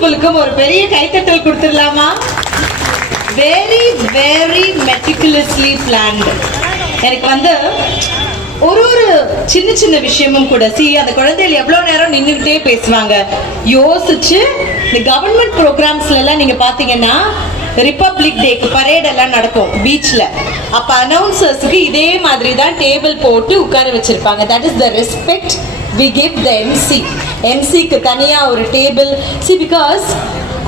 பிரின்சிபலுக்கும் ஒரு பெரிய கைத்தட்டல் கொடுத்துடலாமா? Very very meticulously planned. எனக்கு வந்து ஒரு சின்ன சின்ன விஷயமும் கூட அந்த குழந்தைகள் எவ்வளவு நேரம் நின்றுகிட்டே பேசுவாங்க யோசிச்சு. இந்த கவர்மெண்ட் ப்ரோக்ராம்ஸ்ல எல்லாம் நீங்க பாத்தீங்கன்னா ரிப்பப்ளிக் டேக்கு பரேட் எல்லாம் நடக்கும் பீச்ல. அப்ப அனௌன்சர்ஸ்க்கு இதே மாதிரி தான் டேபிள் போட்டு உட்கார வச்சிருப்பாங்க. That is the respect we give the MC-க்கு தனியா ஒரு டேபிள். பிகாஸ்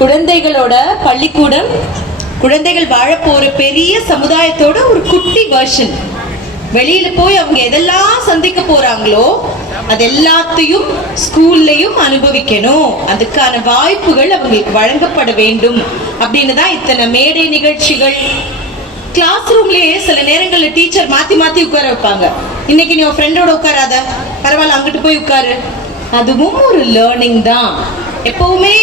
குழந்தைகளோட பள்ளிக்கூடம் குழந்தைகள் வாழப்போற பெரிய சமுதாயத்தோட ஒரு குட்டி வெர்ஷன். வெளியில போய் அவங்க எதெல்லாம் சந்திக்க போறாங்களோ அது எல்லாத்தையும் ஸ்கூல்லையும் அனுபவிக்கணும். அதுக்கான வாய்ப்புகள் அவங்களுக்கு வழங்கப்பட வேண்டும் அப்படின்னு தான் இத்தனை மேடை நிகழ்ச்சிகள். கிளாஸ் ரூம்லயே சில நேரங்கள்ல டீச்சர் மாத்தி மாத்தி உட்கார வைப்பாங்க. இன்னைக்கு நீ உன் ஃப்ரெண்டோட உட்காராத, பரவாயில்ல அங்கிட்டு போய் உட்காரு. அதுவும் ஒரு லேர்னிங் தான். எப்பவுமே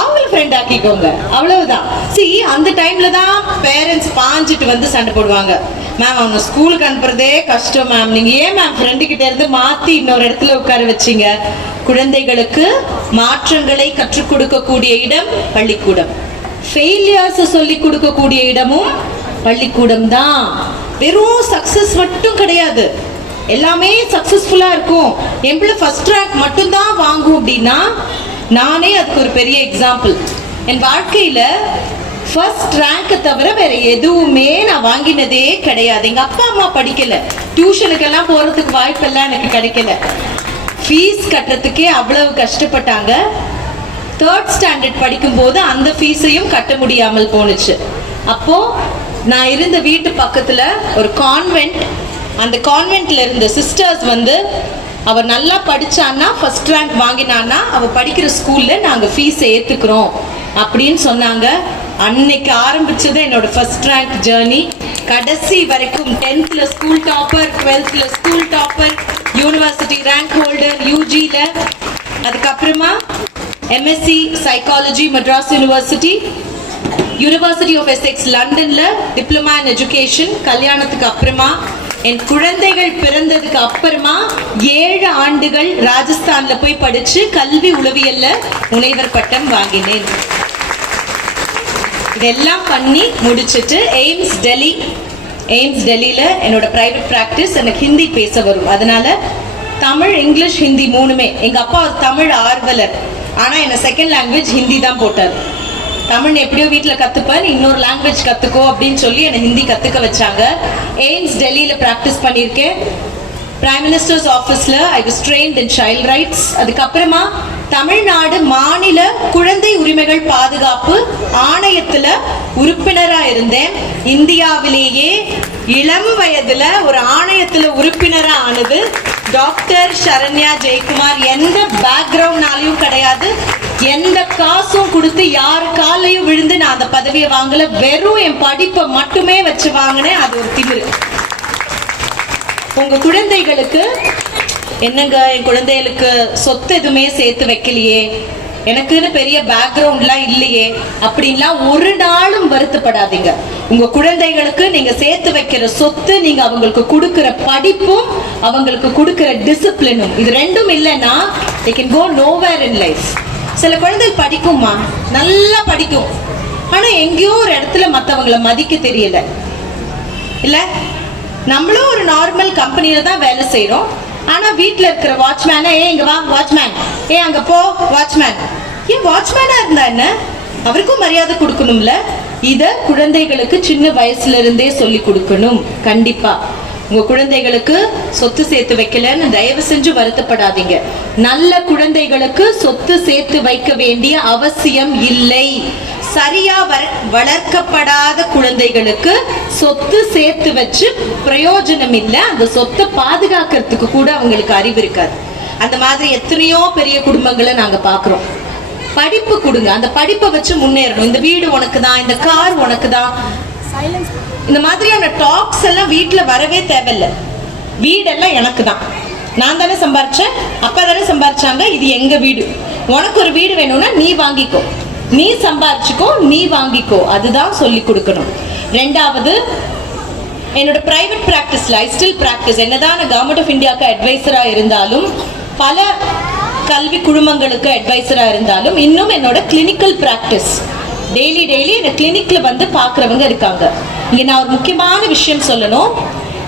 அவங்கள ஃப்ரெண்ட் ஆக்கிக்கோங்க, அவ்வளவுதான். அந்த டைம்ல தான் பேரண்ட்ஸ் பாஞ்சிட்டு வந்து சண்டை போடுவாங்க. மேம் அவங்க ஸ்கூலுக்கு அனுப்புறதே கஷ்டம் மேம், நீங்க ஏன் மேம் ஃப்ரெண்டு கிட்ட இருந்து மாத்தி இன்னொரு இடத்துல உட்கார வச்சீங்க? குழந்தைகளுக்கு மாற்றங்களை கற்றுக் கொடுக்கக்கூடிய இடம் பள்ளிக்கூடம். ஃபெயிலியர்ஸ் சொல்லி கொடுக்கக்கூடிய இடமும் பள்ளிக்கூடம் தான். வெறும் சக்சஸ் மட்டும் கிடையாது, எல்லாமே சக்சஸ்ஃபுல்லா இருக்கும். என் பிள்ளை ஃபர்ஸ்ட் ரேங்க் மட்டும் தான் வாங்கும் அப்படின்னா நானே அதுக்கு ஒரு பெரிய எக்ஸாம்பிள். என் வாழ்க்கையில ஃபர்ஸ்ட் ரேங்கை தவிர வேற எதுவுமே நான் வாங்கினதே கிடையாது. எங்க அப்பா அம்மா படிக்கல, டியூஷனுக்கெல்லாம் போறதுக்கு வாய்ப்பெல்லாம் எனக்கு கிடைக்கல. ஃபீஸ் கட்டுறதுக்கே அவ்வளவு கஷ்டப்பட்டாங்க. 3rd ஸ்டாண்டர்ட் படிக்கும் போது அந்த ஃபீஸையும் கட்ட முடியாமல் போனுச்சு. அப்போ நான் இருந்த வீட்டு பக்கத்துல ஒரு கான்வென்ட். அந்த கான்வென்ட்ல இருந்த சிஸ்டர்ஸ் வந்து அவ நல்லா படிச்சான்னா ஃபர்ஸ்ட் ரேங்க் வாங்கினான்னா அவ படிக்கிற ஸ்கூல்ல நாங்க ஃபீஸ் ஏத்துக்கிறோம் அப்படின்னு சொன்னாங்க. அன்னைக்கு ஆரம்பிச்சது என்னோட ஃபர்ஸ்ட் ரேங்க் ஜேர்னி. கடைசி வரைக்கும் 10th school topper, 12th school topper, university rank holder யூஜில, அதுக்கப்புறமா MSc psychology Madras university, university of Essex லண்டன்ல டிப்ளமா இன் எஜுகேஷன். கல்யாணத்துக்கு அப்புறமா என் குழந்தைகள் பிறந்ததுக்கு அப்புறமா 7 ஆண்டுகள் ராஜஸ்தான்ல போய் படிச்சு கல்வி உளவியல்ல முனைவர் பட்டம் வாங்கினேன். இதெல்லாம் பண்ணி முடிச்சிட்டு எய்ம்ஸ் டெல்லியில என்னோட பிரைவேட் பிராக்டிஸ். எனக்கு ஹிந்தி பேச வரும், அதனால தமிழ் இங்கிலீஷ் ஹிந்தி மூணுமே. எங்க அப்பா தமிழ் ஆர்வலர், ஆனா என்ன செகண்ட் லாங்குவேஜ் ஹிந்தி தான் போட்டார். தமிழ் எப்படியோ வீட்டில் கத்துப்பேன், இன்னொரு லாங்குவேஜ் கத்துக்கோ அப்படின்னு சொல்லி என்னை ஹிந்தி கத்துக்க வச்சாங்க. எய்ம்ஸ் டெல்லியில பிராக்டிஸ் பண்ணியிருக்கேன். பிரைம் மினிஸ்டர்ஸ் ஆஃபீஸ்ல I was trained in child rights. அதுக்கப்புறமா தமிழ்நாடு மாநில குழந்தை உரிமைகள் பாதுகாப்பு ஆணையத்துல உறுப்பினரா இருந்தேன். இந்தியாவிலேயே இளம் வயதுல ஒரு ஆணையத்துல உறுப்பினரா ஆனது டாக்டர் சரண்யா ஜெயக்குமார். எந்த பேக்ரவுண்ட்னாலையும் கிடையாது, எந்த காசும் கொடுத்து யாரு காலையும் விழுந்து நான் அந்த பதவியை வாங்கல. வெறும் என் படிப்பை மட்டுமே வச்சு வாங்கினேன். அது ஒரு திமிரு. உங்க குழந்தைகளுக்கு என்னங்க, என் குழந்தைகளுக்கு சொத்து எதுவுமே சேர்த்து வைக்கலையே, எனக்குன்னு பெரிய பேக்ரவுண்ட்லாம் இல்லையே அப்படின்லாம் ஒரு நாளும் வருத்தப்படாதீங்க. உங்க குழந்தைகளுக்கு நீங்க சேர்த்து வைக்கிற சொத்து, நீங்க அவங்களுக்கு கொடுக்கிற படிப்பும் அவங்களுக்கு கொடுக்கிற டிசிப்ளினும், இது ரெண்டும் இல்லைன்னா they can go nowhere in life. சில குழந்தைகள் படிக்குமா, நல்லா படிக்கும், ஆனா எங்கேயோ ஒரு இடத்துல மற்றவங்களை மதிக்க தெரியல. இல்ல, நம்மளும் ஒரு நார்மல் கம்பெனியில தான் வேலை செய்யறோம், ஆனா வீட்டுல இருக்கிற வாட்ச்மேன இங்க வா வாட்ச்மேன், அங்க போ வாட்ச்மேன். ஏன் வாட்ச்மேனா இருந்தா என்ன, அவருக்கும் மரியாதை கொடுக்கணும்ல. இத குழந்தைகளுக்கு சின்ன வயசுல இருந்தே சொல்லி கொடுக்கணும். கண்டிப்பா உங்க குழந்தைகளுக்கு சொத்து சேர்த்து வைக்கலன்னு தயவு செஞ்சு வருத்தப்படாதீங்க. நல்ல குழந்தைகளுக்கு சொத்து சேர்த்து வைக்க வேண்டிய அவசியம் இல்லை. சரியா வளர்க்கப்படாத குழந்தைகளுக்கு சொத்து சேர்த்து வச்சு பிரயோஜனம் இல்லை. அந்த சொத்தை பாதுகாக்கிறதுக்கு கூட அவங்களுக்கு அறிவு இருக்காது. அந்த மாதிரி எத்தனையோ பெரிய குடும்பங்களை நாங்க பாக்குறோம். படிப்பு கொடுங்க, அந்த படிப்பை வச்சு முன்னேறணும். இந்த வீடு உனக்கு தான், இந்த கார் உனக்கு தான், இந்த மாதிரியான டாக்ஸ் எல்லாம் வீட்டுல வரவே தேவையில்லை. வீடெல்லாம் எனக்கு தான், நான் தானே சம்பாரிச்சேன், அப்பா தானே சம்பாரிச்சாங்க, இது எங்க வீடு. உனக்கு ஒரு வீடு வேணும்னா நீ வாங்கிக்கோ, நீ சம்பாரிச்சுக்கோ, நீ வாங்கிக்கோ, அதுதான் சொல்லி கொடுக்கணும். ரெண்டாவது, என்னோட பிரைவேட் பிராக்டிஸ்ல ஐ ஸ்டில் பிராக்டிஸ். என்னதான் கவர்மெண்ட் ஆஃப் இந்தியாவுக்கு அட்வைசரா இருந்தாலும் பல கல்வி குழுமங்களுக்கு அட்வைசரா இருந்தாலும் இன்னும் என்னோட கிளினிக்கல் பிராக்டிஸ் டெய்லி என்ன கிளினிக்ல வந்து பாக்குறவங்க இருக்காங்க. இங்க நான் ஒரு முக்கியமான விஷயம் சொல்லணும்.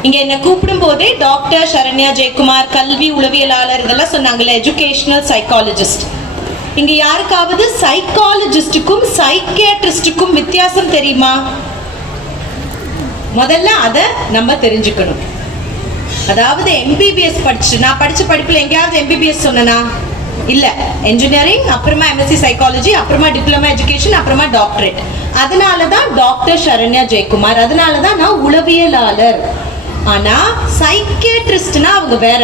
இங்க என்ன கூப்பிடும் போதே டாக்டர் சரண்யா ஜெயக்குமார், கல்வி உளவியலாளர் இதெல்லாம் சொன்னாங்கல்ல, எஜுகேஷனல் சைக்காலஜிஸ்ட். இங்க யாருக்காவது சைக்காலஜிஸ்டுக்கும் சைக்கியாட்ரிஸ்டுக்கும் வித்தியாசம் தெரியுமா? முதல்ல அதை நம்ம தெரிஞ்சுக்கணும். அதாவது எம்பிபிஎஸ் படிச்சு, நான் படிச்ச படிப்புல எங்கேயாவது எம்பிபிஎஸ் சொன்னா இல்ல, என்ஜினியரிங், அப்புறமா எம்எஸ்சி சைக்காலஜி, அப்புறமா டிப்ளமா எஜுகேஷன், அப்புறமா டாக்டரேட். அதனாலதான் டாக்டர் சரண்யா ஜெயக்குமார், அதனாலதான் நான் உளவியலாளர். ஆனா சைக்கியாட்ரிஸ்ட்னா அவங்க வேற.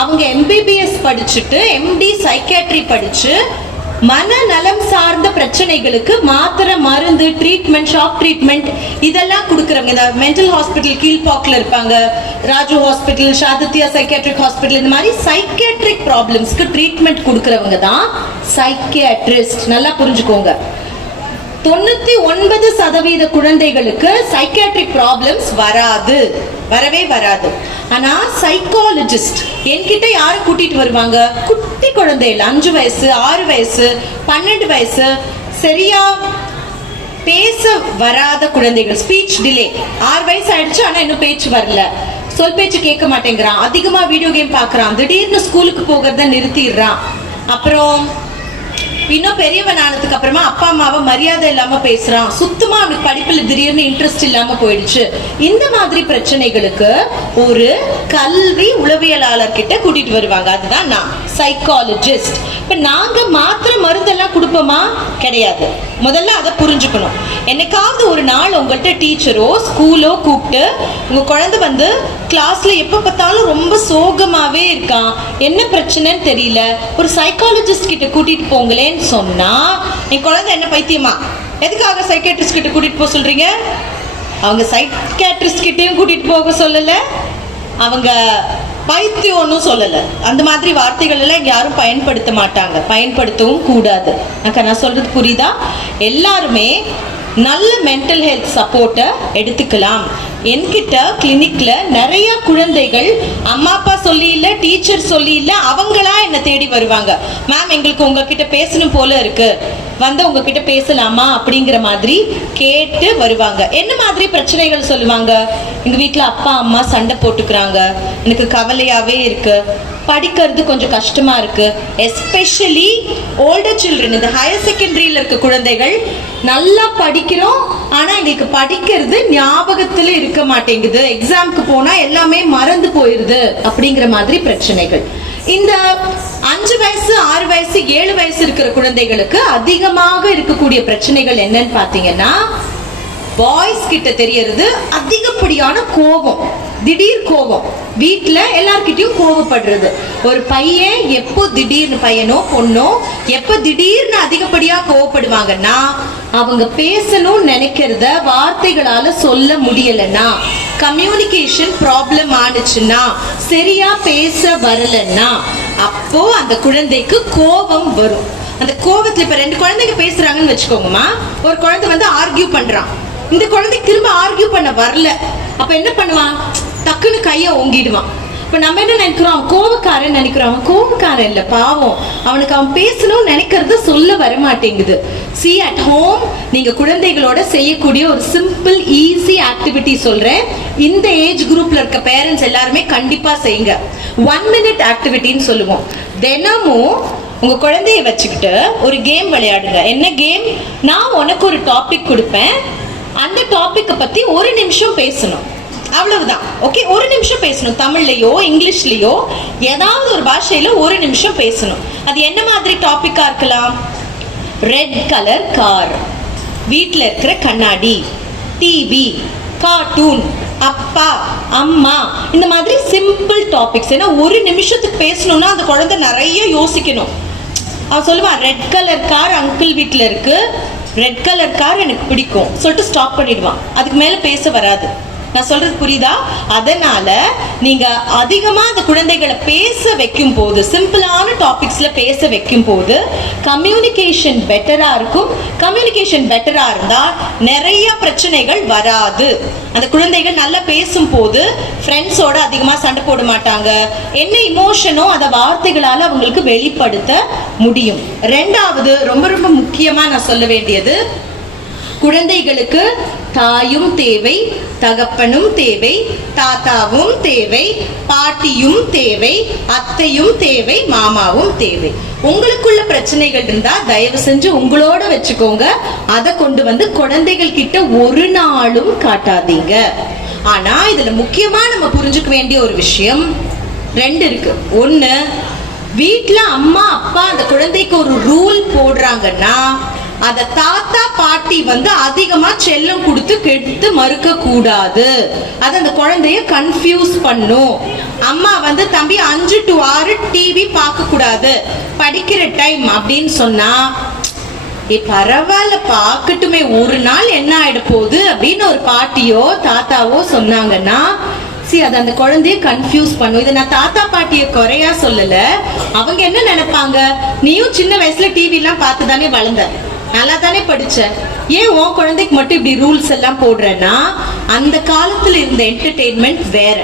அவங்க எம்பிபிஎஸ் படிச்சுட்டு எம்டி சைக்கியாட்ரி படிச்சு மனநலம் சார்ந்த பிரச்சனைகளுக்கு மாத்திரை மருந்து ட்ரீட்மெண்ட், ஷாக் ட்ரீட்மெண்ட் இதெல்லாம் கொடுக்குறவங்க. இந்த மென்டல் ஹாஸ்பிட்டல் கீழ்பாக்ல இருப்பாங்க, ராஜு ஹாஸ்பிட்டல், ஷாதித்யா சைக்கியாட்ரிக் ஹாஸ்பிட்டல், இந்த மாதிரி சைக்கியாட்ரிக் ப்ராப்ளம்ஸ்க்கு ட்ரீட்மெண்ட் கொடுக்குறவங்க தான் சைக்கியாட்ரிஸ்ட். நல்லா புரிஞ்சுக்கோங்க. 99% குழந்தைகளுக்கு சைக்கியாட்ரிக் ப்ராப்ளம்ஸ் வரவே வராது. ஆனா சைக்காலஜிஸ்ட் என்கிட்ட யாரை கூட்டிட்டு வருவாங்க? குட்டி குழந்தைகள், 5 வயசு, 6 வயசு, 12 வயசு, சரியா பேச வராத குழந்தைகள், ஸ்பீச் டிலே. 6 வயசு ஆயிடுச்சு ஆனா இன்னும் பேச்சு வரல, சொல் பேச்சு கேட்க மாட்டேங்கிறான், அதிகமா வீடியோ கேம் பாக்குறான், திடீர்னு ஸ்கூலுக்கு போகிறத நிறுத்திடுறான், அப்புறம் இன்னும் பெரியவன் ஆனதுக்கு அப்புறமா அப்பா அம்மாவை மரியாதை இல்லாம பேசுறான், சுத்தமா அவனுக்கு படிப்புல திடீர்னு இன்ட்ரெஸ்ட் இல்லாம போயிடுச்சு. இந்த மாதிரி பிரச்சனைகளுக்கு ஒரு கல்வி உளவியலாளர் கிட்ட கூட்டிட்டு வருவாங்க. அதுதான் நான் சைக்காலஜிஸ்ட். இப்ப நாங்க மாத்திரை மருந்தெல்லாம் கொடுப்போமா? கிடையாது. முதல்ல அதை புரிஞ்சுக்கணும். என்னைக்காவது ஒரு நாள் உங்கள்கிட்ட டீச்சரோ ஸ்கூலோ கூப்பிட்டு உங்க குழந்தை வந்து கிளாஸ்ல எப்ப பார்த்தாலும் ரொம்ப சோகமாவே இருக்கான், என்ன பிரச்சனைன்னு தெரியல, ஒரு சைக்காலஜிஸ்ட் கிட்ட கூட்டிட்டு போங்களேன்னு சொன்னா, என் குழந்தை என்ன பைத்தியமா, எதுக்காக சைக்காட்ரிஸ்ட் கிட்ட கூட்டிட்டு போக சொல்றீங்க? அவங்க சைக்காட்ரிஸ்ட் கிட்டையும் கூட்டிட்டு போக சொல்லல, அவங்க பைத்தியம்னு சொல்லல. அந்த மாதிரி வார்த்தைகள் எல்லாம் யாரும் பயன்படுத்த மாட்டாங்க, பயன்படுத்தவும் கூடாது. நான் சொல்றது புரியுதா? எல்லாருமே நல்ல மென்டல் ஹெல்த் சப்போர்ட்டை எடுத்துக்கலாம். என்கிட்ட கிளினிக்ல நிறைய குழந்தைகள் அம்மா அப்பா சொல்லி இல்ல, டீச்சர் சொல்லி இல்ல, அவங்களா என்ன தேடி வருவாங்க. மேம் எங்களுக்கு உங்ககிட்ட பேசணும் போல இருக்கு, வந்து உங்ககிட்ட பேசலாமா அப்படிங்கிற மாதிரி கேட்டு வருவாங்க. என்ன மாதிரி பிரச்சனைகள் சொல்லுவாங்க? எங்க வீட்டுல அப்பா அம்மா சண்டை போட்டுக்கிறாங்க, எனக்கு கவலையாவே இருக்கு, படிக்கிறது கொஞ்சம் கஷ்டமா இருக்கு. எஸ்பெஷலி ஓல்டர் சில்ட்ரன், இந்த ஹையர் செகண்டரியில இருக்க குழந்தைகள், நல்லா படிக்கிறோம் ஆனா எங்களுக்கு படிக்கிறது ஞாபகத்துல இருக்க மாட்டேங்குது, எக்ஸாம்க்கு போனா எல்லாமே மறந்து போயிருது அப்படிங்கிற மாதிரி பிரச்சனைகள். இந்த 5 வயசு 6 வயசு 7 வயசு இருக்கிற குழந்தைகளுக்கு அதிகமாக இருக்கக்கூடிய பிரச்சனைகள் என்னன்னு பாத்தீங்கன்னா, பாய்ஸ் கிட்ட தெரியறது அதிகப்படியான கோபம், திடீர் கோபம், வீட்டுல எல்லார்கிட்டயும் கோபப்படுறது. ஒரு பையன் எப்போ திடீர்னு, பையனோ பொண்ணோ எப்போ திடீர்னு அதிகப்படியா கோபப்படுவாங்கன்னா, அவங்க பேசணும்னு நினைக்கிறத வார்த்தைகளால சொல்ல முடியலன்னா, கம்யூனிகேஷன் ப்ராப்ளம் ஆனிச்சுன்னா, சரியா பேச வரலன்னா, அப்போ அந்த குழந்தைக்கு கோபம் வரும். அந்த கோபத்துல இப்ப 2 குழந்தைங்க பேசுறாங்கன்னு வச்சுக்கோங்கம்மா, ஒரு குழந்தை வந்து ஆர்கியூ பண்றான், இந்த குழந்தை திரும்ப ஆர்கியூ பண்ண வரல, அப்ப என்ன பண்ணுவான்? டக்குன்னு கைய ஓங்கிடுவான். இப்ப நம்ம என்ன நினைக்கிறோம்? கோபக்காரன் நினைக்கிறோம். அவன் கோபக்காரன் இல்ல, பாவம், அவனுக்கு அவன் பேசணும்னு நினைக்கிறது சொல்ல வர மாட்டேங்குது. See, at home நீங்க குழந்தைகளோட செய்யக்கூடிய ஒரு சிம்பிள் ஈஸி ஆக்டிவிட்டி சொல்றேன். இந்த ஏஜ் குரூப்ல இருக்க பேரண்ட்ஸ் எல்லாருமே கண்டிப்பா செய்யுங்க. 1 minute ஆக்டிவிட்டின்னு சொல்லுவோம். தினமும் உங்க குழந்தைய வச்சுக்கிட்டு ஒரு கேம் விளையாடுங்க. என்ன கேம்? நான் உனக்கு ஒரு டாபிக் கொடுப்பேன், அந்த டாபிக்கை பத்தி 1 நிமிஷம் பேசணும், அவ்வளவுதான். ஓகே, 1 நிமிஷம் பேசணும். தமிழ்லயோ இங்கிலீஷ்லயோ ஏதாவது ஒரு பாஷையில 1 நிமிஷம் பேசணும். அது என்ன மாதிரி டாபிக்கா இருக்கலாம்? ரெட் கலர் கார், வீட்டுல இருக்கிற கண்ணாடி, டிவி, கார்ட்டூன், அப்பா அம்மா, இந்த மாதிரி சிம்பிள் டாபிக்ஸ். ஏன்னா 1 நிமிஷத்துக்கு பேசணும்னா அந்த குழந்தை நிறைய யோசிக்கணும். அவன் சொல்லுவான், ரெட் கலர் கார் அங்கிள் வீட்டுல இருக்கு, ரெட் கலர் கார் எனக்கு பிடிக்கும் சொல்லிட்டு ஸ்டாப் பண்ணிடுவான். அதுக்கு மேல பேச வராது. நான் சொல்றது புரியுதா? அதனால நீங்க அதிகமா அந்த குழந்தைகளை பேச வைக்கும் போது, சிம்பிளான டாபிக்ஸ்ல பேச வைக்கும் போது கம்யூனிகேஷன் பெட்டரா இருக்கும். கம்யூனிகேஷன் பெட்டரா இருந்தா நிறைய பிரச்சனைகள் வராது. அந்த குழந்தைகள் நல்லா பேசும் போது ஃப்ரெண்ட்ஸோட அதிகமா சண்டை போட மாட்டாங்க. என்ன இமோஷனோ அதை வார்த்தைகளால அவங்களுக்கு வெளிப்படுத்த முடியும். ரெண்டாவது ரொம்ப ரொம்ப முக்கியமா நான் சொல்ல வேண்டியது, குழந்தைகளுக்கு தாயும் தேவை, தகப்பனும் தேவை, தாத்தாவும் தேவை, பாட்டியும் தேவை, அத்தையும் தேவை, மாமாவும் தேவை. உங்களுக்குள்ள பிரச்சனைகள் இருந்தா தயவு செஞ்சு உங்களோட வச்சுக்கோங்க. அதை கொண்டு வந்து குழந்தைகள் கிட்ட ஒரு நாளும் காட்டாதீங்க. ஆனா இதுல முக்கியமா நம்ம புரிஞ்சுக்க வேண்டிய ஒரு விஷயம் ரெண்டு இருக்கு. ஒண்ணு, வீட்டுல அம்மா அப்பா அந்த குழந்தைக்கு ஒரு ரூல் போடுறாங்கன்னா அத தாத்தா பாட்டி வந்து அதிகமா செல்லம் கொடுத்து கெடுத்து மறுக்க கூடாது. அது அந்த குழந்தைய கன்ஃபியூஸ் பண்ணும். அம்மா வந்து தம்பி 5 to 6 டிவி பார்க்க கூடாது, படிக்கிற டைம் அப்படின்னு சொன்னா, பரவாயில்ல பார்க்கட்டுமே, ஒரு நாள் என்ன ஆயிட போகுது அப்படின்னு ஒரு பாட்டியோ தாத்தாவோ சொன்னாங்கன்னா அது அந்த குழந்தைய கன்ஃபியூஸ் பண்ணும். இதை நான் தாத்தா பாட்டிய குறையா சொல்லல. அவங்க என்ன நினைப்பாங்க, நீயும் சின்ன வயசுல டிவி எல்லாம் பார்த்து தானே வளர்ந்த, நல்லா தானே படிச்ச, ஏன் உன் குழந்தைக்கு மட்டும் இப்படி ரூல்ஸ் எல்லாம் போடுறேன்னா, அந்த காலத்துல இருந்த என்டர்டெயின்மெண்ட் வேற.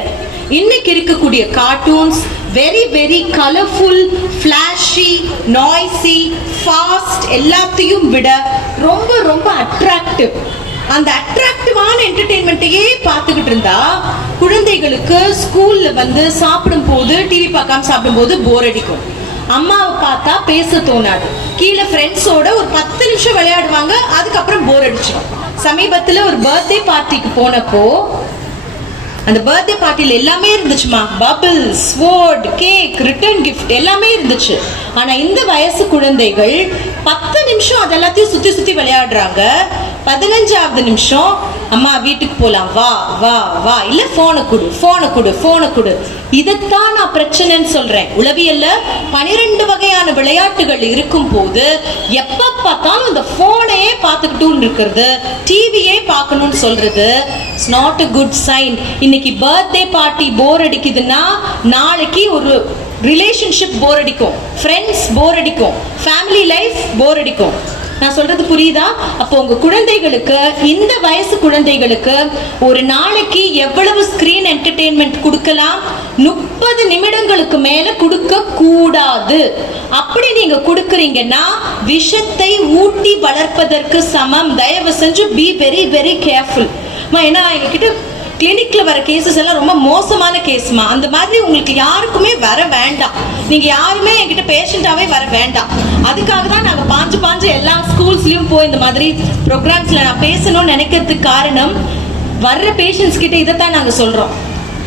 இன்னைக்கு இருக்கக்கூடிய cartoons very very colourful, flashy, noisy, fast, எல்லாத்தையும் விட ரொம்ப ரொம்ப அட்ராக்டிவ். அந்த அட்ராக்டிவான என்டர்டெயின்மெண்ட்டையே பார்த்துக்கிட்டு இருந்தா குழந்தைகளுக்கு ஸ்கூல்ல வந்து சாப்பிடும் போது டிவி பார்க்காம சாப்பிடும் போது போர் அடிக்கும். அம்மாவை பார்த்தா பேச தோணாது. கீழே ஃப்ரெண்ட்ஸோட ஒரு 10 நிமிஷம் விளையாடுவாங்க, அதுக்கப்புறம் போர் அடிச்சிடும். சமீபத்தில் ஒரு பர்த்டே பார்ட்டிக்கு போனப்போ அந்த பர்த்டே பார்ட்டியில் எல்லாமே இருந்துச்சுமா, bubble, sword, cake, return gift எல்லாமே இருந்துச்சு. ஆனா இந்த வயசு குழந்தைகள் 10 நிமிஷம் அது எல்லாத்தையும் சுத்தி சுத்தி விளையாடுறாங்க. 15வது நிமிஷம் அம்மா வீட்டுக்கு போலாம், வா வா வா, இல்ல போனை கொடு போனை கொடு போனை கொடு. இதைத்தான் நான் பிரச்சனைன்னு சொல்றேன். உளவியல்ல 12 வகையான விளையாட்டுகள் இருக்கும் போது எப்ப பார்த்தாலும் இந்த போனையே பார்த்துக்கிட்டு இருக்கிறது, டிவியே பார்க்கணும்னு சொல்றது it's not a good sign. இன்னைக்கு பர்த்டே பார்ட்டி போர் அடிக்குதுன்னா நாளைக்கு ஒரு ரிலேஷன்ஷிப் போர் அடிக்கும், ஃப்ரெண்ட்ஸ் போர் அடிக்கும், ஃபேமிலி லைஃப் போர் அடிக்கும். நான் சொல்றது புரியுதா? அப்போ உங்க குழந்தைகளுக்கு, இந்த வயசு குழந்தைகளுக்கு ஒரு நாளைக்கு எவ்வளவு ஸ்கிரீன் என்டர்டெயின்மெண்ட் கொடுக்கலாம்? 30 நிமிடங்களுக்கு மேல கொடுக்க கூடாது. அப்படி நீங்க கொடுக்கறீங்கன்னா விஷத்தை ஊட்டி வளர்ப்பதற்கு சமம். தயவு செஞ்சு பி வெரி வெரி கேர்ஃபுல். ஏன்னா எங்ககிட்ட கிளினிக்ல வர கேசஸ் எல்லாம் ரொம்ப மோசமான கேஸ்மா. அந்த மாதிரி உங்களுக்கு யாருக்குமே வர வேண்டாம். நீங்க யாருமே என்கிட்ட பேஷண்டாவே வர வேண்டாம். அதுக்காக தான் நாங்க பாஞ்சு எல்லா ஸ்கூல்ஸ்லயும் போய் இந்த மாதிரி ப்ரோக்ராம்ஸ்ல நான் பேசணும்னு நினைக்கிறதுக்கு காரணம், வர்ற பேஷண்ட்ஸ் கிட்ட இதைத்தான் நாங்க சொல்றோம்,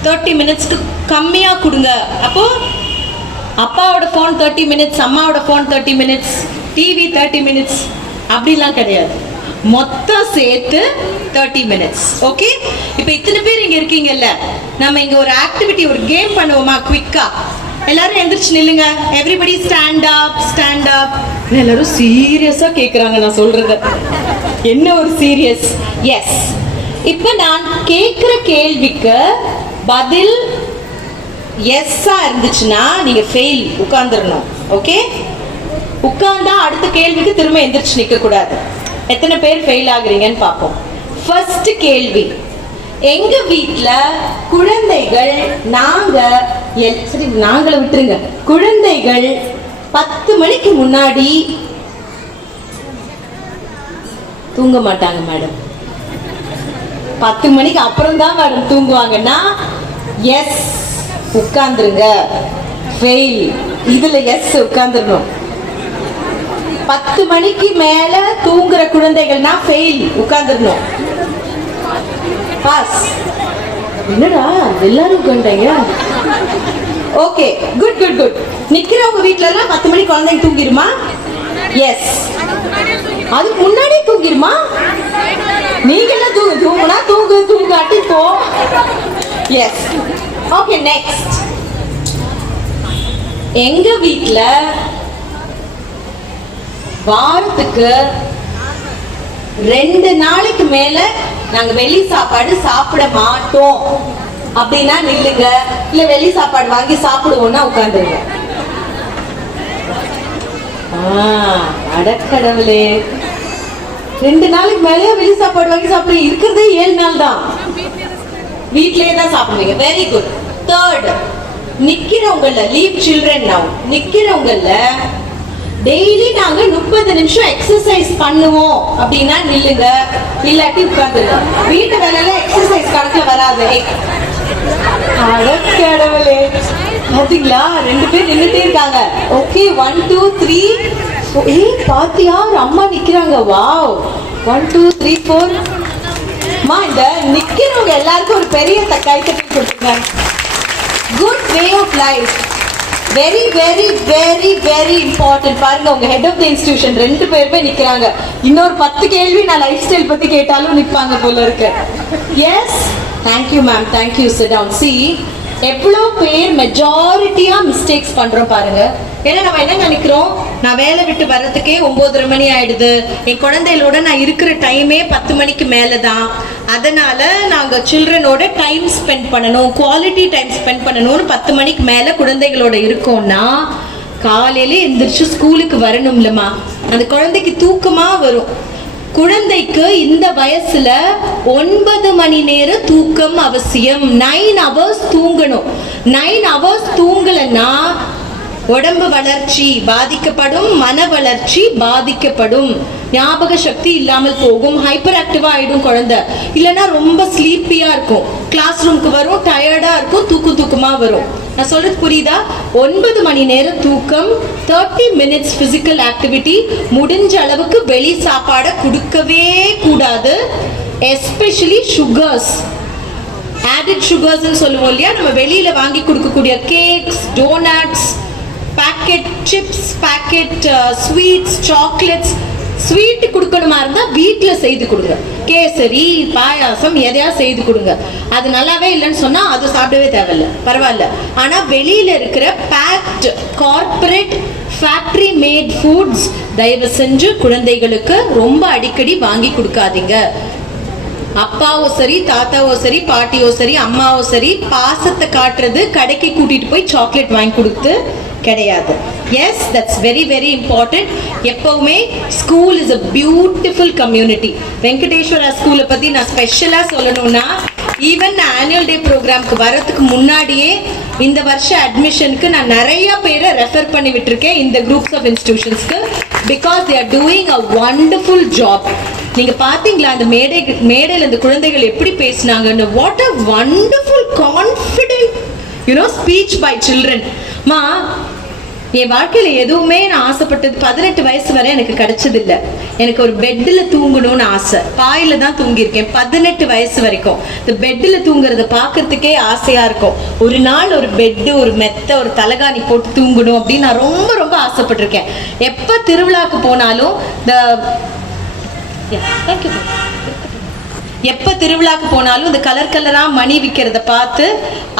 30 மினிட்ஸ்க்கு கம்மியா கொடுங்க. அப்போ அப்பாவோட போன் 30 மினிட்ஸ், அம்மாவோட போன் 30 மினிட்ஸ், டிவி 30 மினிட்ஸ் அப்படிலாம் கிடையாது. மொத்தம் சேர்த்து 30 மினிட்ஸ். ஓகே, இப்போ இத்தனை பேர் இங்க இருக்கீங்கல்ல, நம்ம இங்க ஒரு ஆக்டிவிட்டி, ஒரு கேம் பண்ணுவோமா? குவிக்கா எல்லாரும் எந்திரிச்சு நில்லுங்க. Everybody stand up, stand up. எல்லாரும் சீரியஸா கேக்குறாங்க நான் சொல்றது. என்ன ஒரு சீரியஸ்? எஸ். இப்ப நான் கேக்குற கேள்விக்கு பதில் எஸ்ஸா இருந்துச்சுன்னா நீங்க ஃபெயில், உட்கார்ந்துடணும். ஓகே, உட்கார்ந்தா அடுத்த கேள்விக்கு திரும்ப எந்திரிச்சு நிக்க கூடாது. எத்தனை பேர் ஃபெயில் ஆகுறீங்கன்னு பார்ப்போம். ஃபர்ஸ்ட் கேள்வி, எங்க வீட்ல குழந்தைகள், சரி நாங்கள விட்டுருங்க, குழந்தைகள் 10 மணிக்கு முன்னாடி தூங்க மாட்டாங்க மேடம். 10 மணிக்கு அப்புறம் தான் மேடம் தூங்குவாங்கன்னா எஸ், உட்கார்ந்துருங்க. ஃபெயில். இதுல எஸ் உட்கார்ந்துடணும். 10 மணிக்கு மேல தூங்குற குழந்தைகள்னா ஃபெயில், உட்கார்ந்துடணும். பாஸ். என்னடா எல்லாரும் உட்கார்ந்தாங்க? Okay, good good good. நிக்கிறவங்க வீட்ல எல்லாம் 10 மணிக்கு குழந்தைங்க தூங்கிருமா? எஸ். அதுக்கு முன்னாடி தூங்கிருமா? நீங்க எல்லாம் தூங்குனா தூங்காட்டி போ. எஸ். Okay, next. எங்க வீட்ல வாரத்துக்கு 2 நாளைக்கு மேல நாங்க வெளி சாப்பாடு சாப்பிட மாட்டோம் அப்படின்னா நில்லுங்க. இல்ல வெளி சாப்பாடு வாங்கி சாப்பிடுவோம்னா உட்காந்துருங்க. அடக்கடவுளே, 2 நாளைக்கு மேலேயே வெளி சாப்பாடு வாங்கி சாப்பிடுங்க. இருக்கிறதே 7 நாள் தான், வீட்லயே தான் சாப்பிடுவீங்க. Very good. தேர்ட், நிக்கிறவங்கல்ல லீவ் சில்ட்ரன் நவ். நிக்கிறவங்கல்ல டெய்லி நாங்க 30 நிமிஷம் எக்ஸசைஸ் பண்ணுவோம் அப்படின்னா நில்லுங்க, இல்லாட்டி உட்கார்ந்துருங்க. வீட்டு வேலையில எக்ஸசைஸ் கணக்குல வராது. அடக்கடவுளே, பாத்தீங்களா 2 பேர் நின்னுட்டே இருக்காங்க. ஓகே 1 2 3. பாத்தியா ஒரு அம்மா நிக்கிறாங்க. வாவ். 1 2 3 4. மா இந்த நிக்கிறவங்க எல்லாருக்கும் ஒரு பெரிய கைத்தட்டி கொடுத்துங்க. Good way of life. Very very very very important. பாருங்க, உங்க ஹெட் ஆஃப் தி இன்ஸ்டிடியூஷன் 2 பேருமே நிக்கிறாங்க. இன்னொரு 10 கேள்வி நான் லைஃப் ஸ்டைல் பத்தி கேட்டாலும் நிப்பாங்க போல இருக்கு. Yes, thank you ma'am, thank you. Sit down. சி, எவ்வளோ பேர் மெஜாரிட்டியா மிஸ்டேக்ஸ் பண்றோம் பாருங்க. ஏன்னா நம்ம என்ன நினைக்கிறோம், நான் வேலை விட்டு வர்றதுக்கே 9:30 மணி ஆயிடுது, என் குழந்தைகளோட நான் இருக்கிற டைமே 10 மணிக்கு மேலதான், அதனால நாங்க சில்ட்ரனோட டைம் ஸ்பெண்ட் பண்ணணும், குவாலிட்டி டைம் ஸ்பெண்ட் பண்ணணும்னு 10 மணிக்கு மேல குழந்தைகளோட இருக்கோம்னா காலையில எந்திரிச்சு ஸ்கூலுக்கு வரணும்லமா. அந்த குழந்தைக்கு தூக்கமா வரும். குழந்தைக்கு இந்த வயசுல 9 மணி நேர தூக்கம் அவசியம். 9 hours தூங்கணும். 9 hours தூங்கலன்னா உடம்பு வளர்ச்சி பாதிக்கப்படும், மன வளர்ச்சி பாதிக்கப்படும், ஞாபக சக்தி இல்லாமல் போகும், ஹைப்பர் ஆக்டிவா ஆயிடும் குழந்தை. இல்லைன்னா ரொம்ப ஸ்லீப்பியா இருக்கும், கிளாஸ் ரூமுக்கு வரும், டயர்டா இருக்கும், தூக்கமா வரும். நான் சொல்றது புரியுதா? 9 மணி நேரம் தூக்கம், 30 minutes பிசிக்கல் ஆக்டிவிட்டி, முடிஞ்ச அளவுக்கு வெளி சாப்பாடை கொடுக்கவே கூடாது. எஸ்பெஷலி சுகர்ஸ், ஆடட் சுகர்ஸ் சொல்லுவோம் இல்லையா, நம்ம வெளியில வாங்கி கொடுக்கக்கூடிய cakes, donuts, packet chips, packet sweets, chocolates. Sweet கொடுக்கணுமா இருந்தா வீட்டுல செய்து கொடுங்க. கேசரி, பாயாசம் எதையா செய்து கொடுங்க. அது நல்லாவே இல்லைன்னு சொன்னா அது சாப்பிடவே தேவையில்ல, பரவாயில்ல. ஆனா வெளியில இருக்கிற baked corporate factory made foods தயவு செஞ்சு குழந்தைகளுக்கு ரொம்ப அடிக்கடி வாங்கி கொடுக்காதீங்க. அப்பாவோ சரி, தாத்தாவோ சரி, பாட்டியோ சரி, அம்மாவோ சரி, பாசத்தை காட்டுறது கடைக்கு கூட்டிட்டு போய் சாக்லேட் வாங்கி கொடுத்து கிடையாது. Yes, that's very very important. எப்பவுமே school is a beautiful community. Venkateswara ஸ்கூலை பத்தி நான் ஸ்பெஷலா சொல்லணும்னா, ஈவன் ஆனுவல் டே ப்ரோக்ராம்க்கு வரதுக்கு முன்னாடியே இந்த வருஷம் அட்மிஷனுக்கு நான் நிறைய பேரை ரெஃபர் பண்ணி விட்டுருக்கேன் இந்த குரூப்ஸ் ஆஃப் இன்ஸ்டிடியூஷன்ஸ்க்கு. Because they are doing a wonderful job. நீங்க பாத்தீங்களா அந்த மேடையில் இந்த குழந்தைகள் எப்படி பேசினாங்கன்னு? What a wonderful confident speech by children. மா, என் வாழ்க்கையில எதுவுமே நான் ஆசைப்பட்டது 18 வயசு வரை எனக்கு கிடைச்சது இல்ல. எனக்கு ஒரு பெட்ல தூங்கணும்னு ஆசை. பாயில தான் தூங்கியிருக்கேன் 18 வயசு வரைக்கும். இந்த பெட்ல தூங்குறத பாக்குறதுக்கே ஆசையா இருக்கும். ஒரு நாள் ஒரு பெட்டு, ஒரு மெத்த, ஒரு தலகாணி போட்டு தூங்கணும் அப்படின்னு நான் ரொம்ப ரொம்ப ஆசைப்பட்டிருக்கேன். எப்ப திருவிழாக்கு போனாலும் எப்ப திருவிழாக்கு போனாலும் இந்த கலர் கலரா மணி விற்கிறத பார்த்து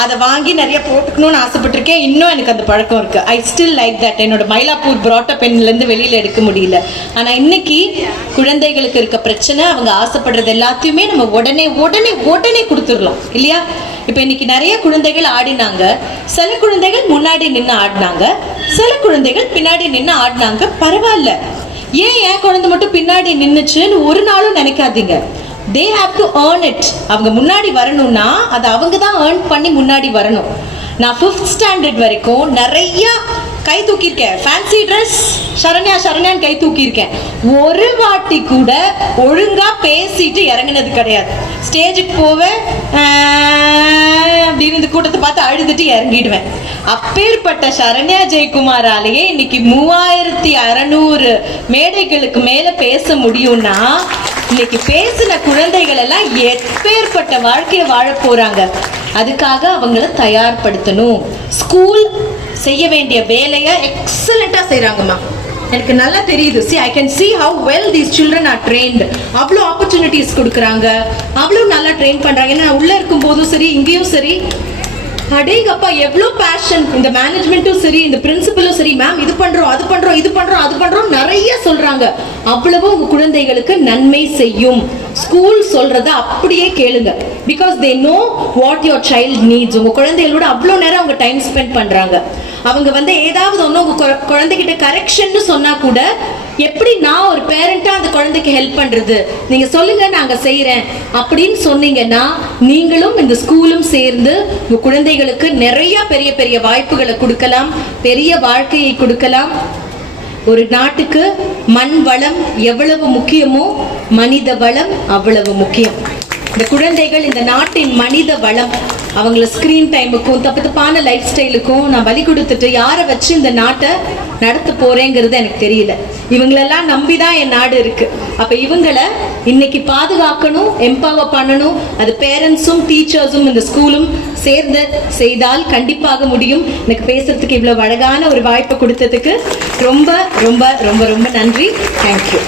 அதை வாங்கி நிறைய போட்டுக்கணும்னு ஆசைப்பட்டிருக்கேன். இன்னும் எனக்கு அந்த பழக்கம் இருக்கு. I still like that. என்னோட மயிலாப்பூர் புரோட்டா பென்ல இருந்து வெளியில எடுக்க முடியல. ஆனா இன்னைக்கு குழந்தைகளுக்கு இருக்க பிரச்சனை, அவங்க ஆசைப்படுறது எல்லாத்தையுமே நம்ம உடனே உடனே உடனே கொடுத்துடலாம் இல்லையா? இப்ப இன்னைக்கு நிறைய குழந்தைகள் ஆடினாங்க. சில குழந்தைகள் முன்னாடி நின்று ஆடினாங்க, சில குழந்தைகள் பின்னாடி நின்று ஆடினாங்க. பரவாயில்ல. ஏன் என் குழந்தை மட்டும் பின்னாடி நின்னுச்சுன்னு ஒரு நாளும் நினைக்காதீங்க. they have to earn it. அவங்க முன்னாடி வரணும்னா அது அவங்க தான் earn பண்ணி முன்னாடி வரணும். நான் 5th standard வரைக்கும் நிறைய கை தூக்கியிருக்கேன். ஃபேன்சி ட்ரெஸ் சரண்யா சரண்யான்னு கை தூக்கியிருக்கேன். ஒரு வாட்டி கூட ஒழுங்கா பேசிட்டு இறங்கினது கிடையாது. ஸ்டேஜுக்கு போவேன், அப்படின்னு இந்த கூட்டத்தை பார்த்து அழுதுட்டு இறங்கிடுவேன். அப்பேற்பட்ட சரண்யா ஜெயக்குமாராலேயே இன்னைக்கு 3600 மேடைகளுக்கு மேல பேச முடியும்னா, இன்னைக்கு பேசின குழந்தைகள் எல்லாம் எப்பேற்பட்ட வாழ்க்கையை வாழ போறாங்க. அதுக்காக அவங்கள தயார்படுத்தணும். ஸ்கூல் செய்ய வேண்டிய வேலையை எக்ஸலண்டா செய்யறாங்கம்மா. எனக்கு நல்லா தெரியுது. see I can see how well these children are trained. அவ்வளோ ஆப்பர்ச்சுனிட்டிஸ் கொடுக்குறாங்க, அவ்வளோ நல்லா ட்ரெயின் பண்றாங்க. ஏன்னா உள்ள இருக்கும் போதும் சரி, இங்கேயும் சரி, அடேங்கப்பா எவ்வளோ பேஷன். இந்த மேனேஜ்மெண்ட்டும் சரி, இந்த பிரின்சிபலும் சரி, மேம் இது பண்றோம் அது பண்றோம் இது பண்றோம் அது பண்றோம் நிறைய சொல்றாங்க. அவ்வளவு உங்க குழந்தைகளுக்கு நன்மை செய்யும். ஸ்கூல் சொல்றத அப்படியே கேளுங்க. Because they know what your child needs. உங்க குழந்தைகளோட அவ்வளோ நேரம் அவங்க டைம் ஸ்பெண்ட் பண்றாங்க. அவங்க வந்து ஏதாவது ஒன்று உங்க குழந்தைகிட்ட கரெக்ஷன் சொன்னா கூட எப்படி நான் ஒரு பேரண்டா அந்த குழந்தைக்கு ஹெல்ப் பண்றது, நீங்க சொல்லுங்க நாங்க செய்யறேன் அப்படின்னு சொன்னீங்கன்னா நீங்களும் இந்த ஸ்கூலும் சேர்ந்து உங்க குழந்தைகளுக்கு நிறைய பெரிய பெரிய வாய்ப்புகளை கொடுக்கலாம், பெரிய வாழ்க்கையை கொடுக்கலாம். ஒரு நாட்டுக்கு மண் வளம் எவ்வளவு முக்கியமோ மனித வளம் அவ்வளவு முக்கியம். இந்த குழந்தைகள் இந்த நாட்டின் மனித வளம். அவங்கள ஸ்கிரீன் டைமுக்கும் தப்பு தப்பான லைஃப் ஸ்டைலுக்கும் நான் பலி கொடுத்துட்டு யாரை வச்சு இந்த நாட்டை நடத்த போறேங்கிறது எனக்கு தெரியல. இவங்களெல்லாம் நம்பிதான் என் நாடு இருக்கு. அப்ப இவங்களை இன்னைக்கு பாதுகாக்கணும், எம்பவர் பண்ணணும். அது பேரண்ட்ஸும் டீச்சர்ஸும் இந்த ஸ்கூலும் சேர்ந்து செய்தால் கண்டிப்பாக முடியும். எனக்கு பேசுறதுக்கு இவ்வளவு அழகான ஒரு வாய்ப்பை கொடுத்ததுக்கு ரொம்ப ரொம்ப ரொம்ப ரொம்ப நன்றி. தேங்க்யூ.